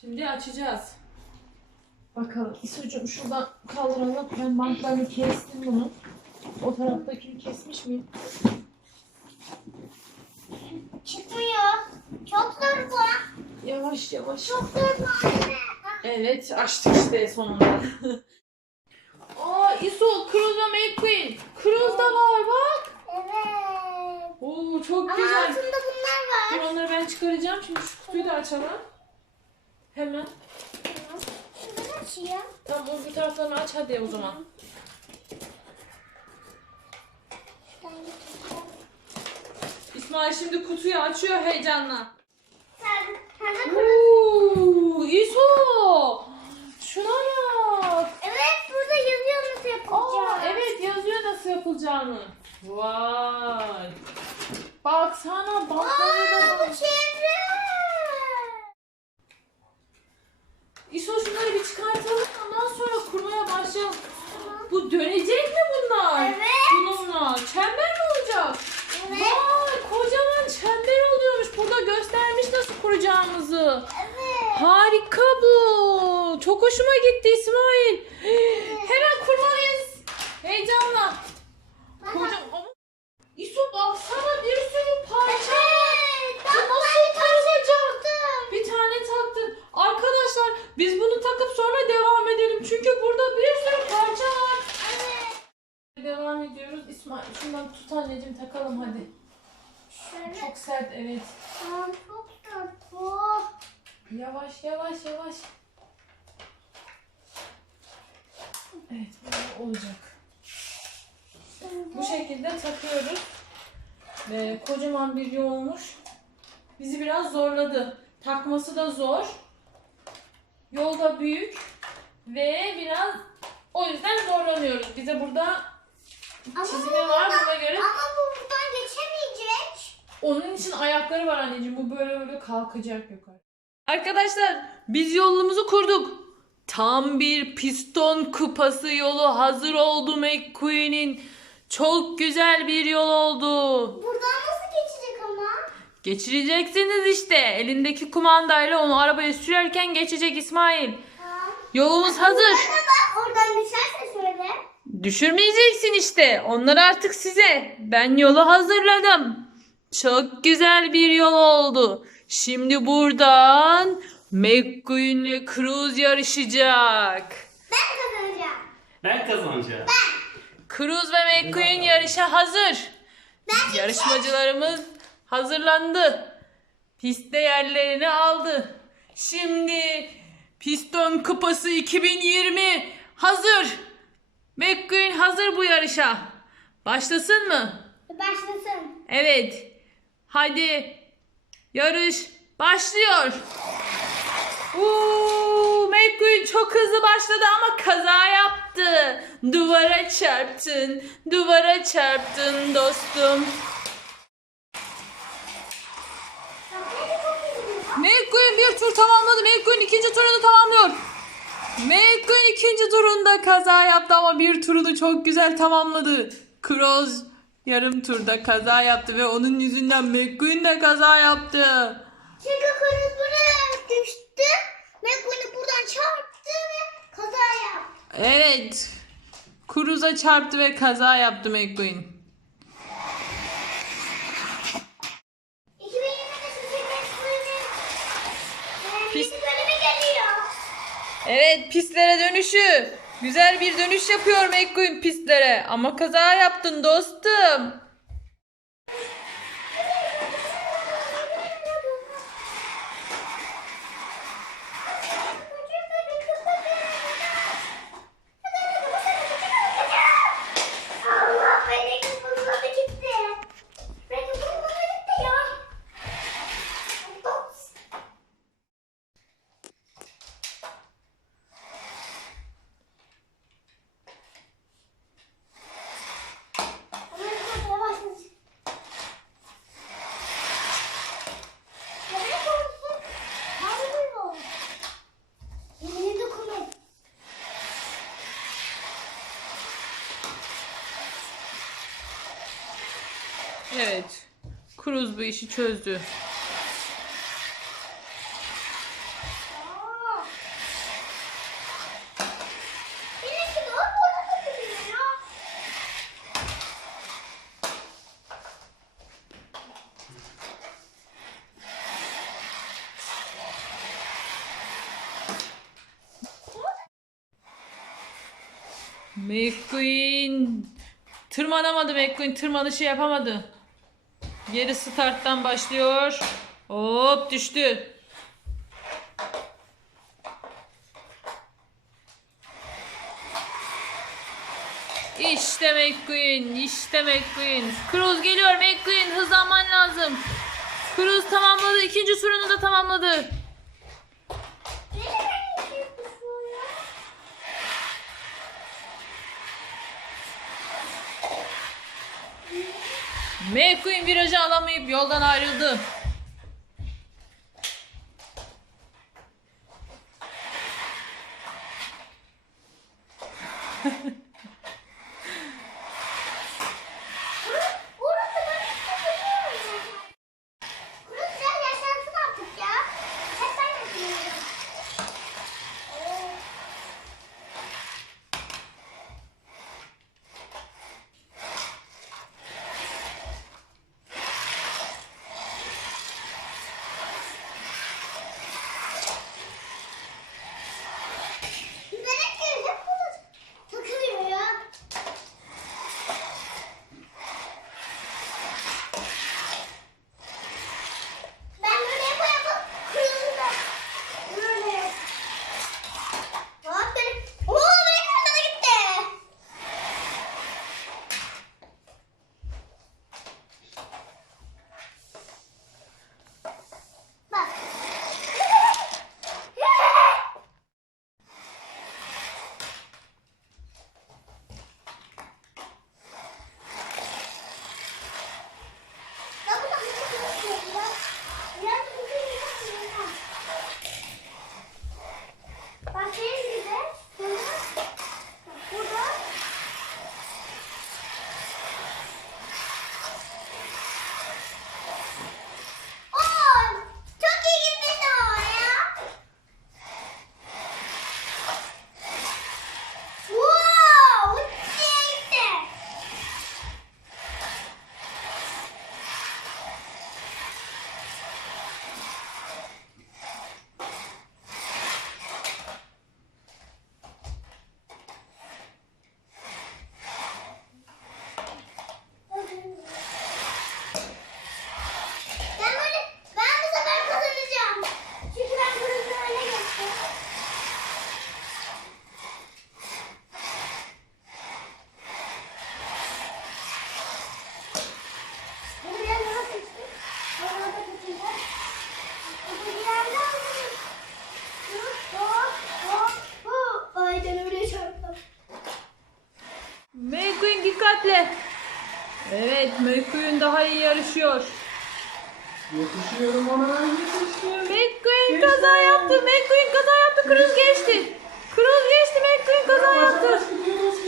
Şimdi açacağız. Bakalım İsocuğum şuradan kaldıralım. Ben bantlarını kestim bunu. O taraftakini kesmiş miyim? Çıkmıyor. Çok zor bu. Yavaş yavaş. Çok zor bu anne. Evet açtık işte sonunda. Aa İso, Cruz ve McQueen. Cruz da var bak. Evet. Oo çok Ama güzel. altında bunlar Dur var. onları ben çıkaracağım. Şimdi şu kutuyu da açalım. Hemen. Şuradan açıyor. Tamam o bir taraflarını aç hadi o zaman. İsmail şimdi kutuyu açıyor heyecanla. Sen, sen de kuru- Oo, İso. Şuna bak. Evet burada yazıyor nasıl Aa, yapılacağını. evet yazıyor nasıl yapılacağını. Vay. Baksana bantları da Aa, bu var. çevre. İso şunları bir çıkartalım ondan sonra kurmaya başlayalım. Bu dönecek mi bunlar? Evet. Bununla. Çember mi olacak? Evet. Vay kocaman çember oluyormuş. Burada göstermiş nasıl kuracağımızı. Evet. Harika bu. Çok hoşuma gitti İsmail. Hemen kurmalıyız. Heyecanla. Kocaman. İso baksana bir sürü parça. Evet. Bu nasıl kurulacak? Bir tane taktın. Arkadaşlar biz bunu takıp sonra devam edelim. Çünkü burada bir sürü parça var. Devam ediyoruz. İsmail şundan tut anneciğim takalım hadi. Şöyle. Çok sert evet. Aa, çok. Yavaş yavaş yavaş. Evet böyle olacak. Bu şekilde takıyoruz. Ve kocaman bir yol olmuş. Bizi biraz zorladı. Takması da zor. Yol da büyük. Ve biraz o yüzden zorlanıyoruz. Bize burada Ama çizimi bu var buradan- buna göre. Ama bu buradan geçemeyecek. Onun için ayakları var anneciğim. Bu böyle böyle kalkacak yukarı. Arkadaşlar biz yolumuzu kurduk. Tam bir piston kupası yolu hazır oldu McQueen'in. Çok güzel bir yol oldu. Buradan nasıl geçecek ama? Geçireceksiniz işte. Elindeki kumandayla onu arabaya sürerken geçecek İsmail. Ha. Yolumuz hazır. Ama oradan düşerse şöyle. Düşürmeyeceksin işte. Onlar artık size. Ben yolu hazırladım. Çok güzel bir yol oldu. Şimdi buradan McQueen ile Cruz yarışacak. Ben kazanacağım. Ben kazanacağım. Cruz ve McQueen yarışa hazır. Yarışmacılarımız hazırlandı. Pistte yerlerini aldı. Şimdi Piston Kupası 2020 hazır. McQueen hazır bu yarışa. Başlasın mı? Başlasın. Evet. Hadi. Yarış başlıyor. Uuu, McQueen çok hızlı başladı ama kaza yaptı. Duvara çarptın. Duvara çarptın dostum. McQueen bir tur tamamladı. McQueen ikinci turunu tamamlıyor. McQueen ikinci turunda kaza yaptı ama bir turunu çok güzel tamamladı. Kroos yarım turda kaza yaptı ve onun yüzünden McQueen de kaza yaptı. Çünkü kırmızı buraya düştü. Bunu buradan çarptı ve kaza yaptı. Evet. Cruz'a çarptı ve kaza yaptı McQueen. 2020'de süzülmek bölümü. Pis- Pis bölümü geliyor. Evet pistlere dönüşü. Güzel bir dönüş yapıyor McQueen pistlere. Ama kaza yaptın dostum. Evet. Cruz bu işi çözdü. McQueen tırmanamadı McQueen tırmanışı yapamadı. Geri starttan başlıyor. Hop düştü. İşte McQueen, işte McQueen. Cruz geliyor McQueen, hızlanman lazım. Cruz tamamladı, ikinci turunu da tamamladı. McQueen virajı alamayıp yoldan ayrıldı. Yarışıyor. Yetişiyorum ona ben yetişiyorum. McQueen kaza yaptı. McQueen kaza yaptı. Cruz geçti. Cruz geçti. McQueen kaza yaptı.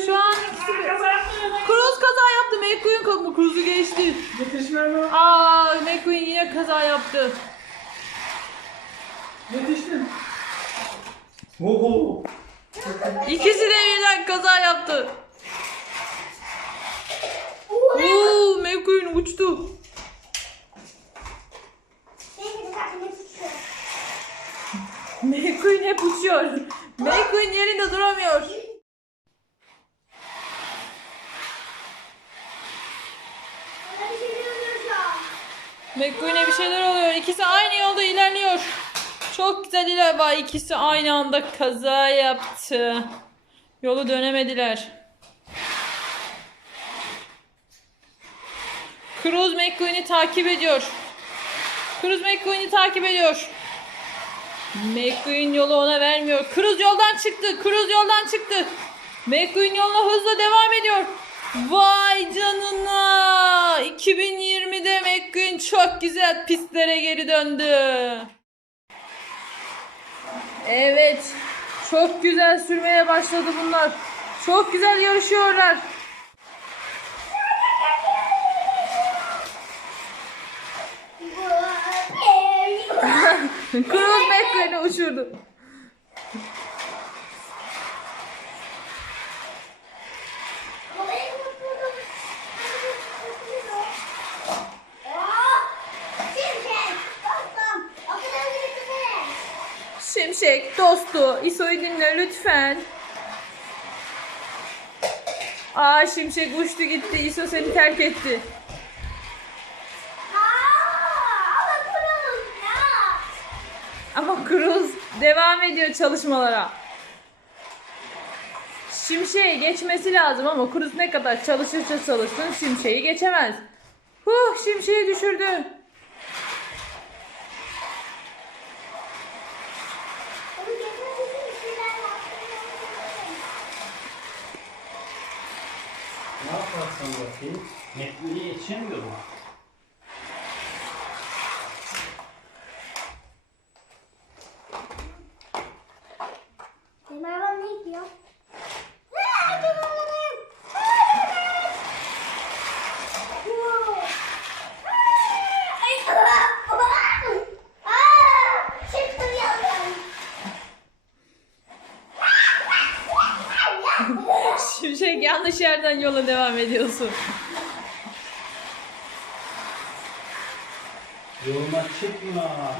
Şu an ikisi bir- Cruz kaza yaptı. McQueen kaza Cruz'u geçti. Yetişmem lazım. Aa, McQueen yine kaza yaptı. Yetiştim. Oho. İkisi de birden kaza yaptı. Oo, McQueen uçtu. Hep uçuyor. McQueen yerinde duramıyor. McQueen'e bir şeyler oluyor. İkisi aynı yolda ilerliyor. Çok güzel ilerliyor. İkisi aynı anda kaza yaptı. Yolu dönemediler. Cruz McQueen'i takip ediyor. Cruz McQueen'i takip ediyor. McQueen yolu ona vermiyor. Cruz yoldan çıktı. Cruz yoldan çıktı. McQueen yoluna hızla devam ediyor. Vay canına. 2020'de McQueen çok güzel pistlere geri döndü. Evet. Çok güzel sürmeye başladı bunlar. Çok güzel yarışıyorlar. Cruz McQueen'i uçurdu. Şimşek dostu İso'yu dinle lütfen. Aa Şimşek uçtu gitti. İso seni terk etti. Aa, ama kurulun ya. Ama Cruz devam ediyor çalışmalara. Şimşek'i geçmesi lazım ama Cruz ne kadar çalışırsa çalışsın Şimşek'i geçemez. Huh Şimşek'i düşürdü. Ne yaparsan bakayım. Metniye yetişemiyor yola devam ediyorsun. Yoluna çıkma.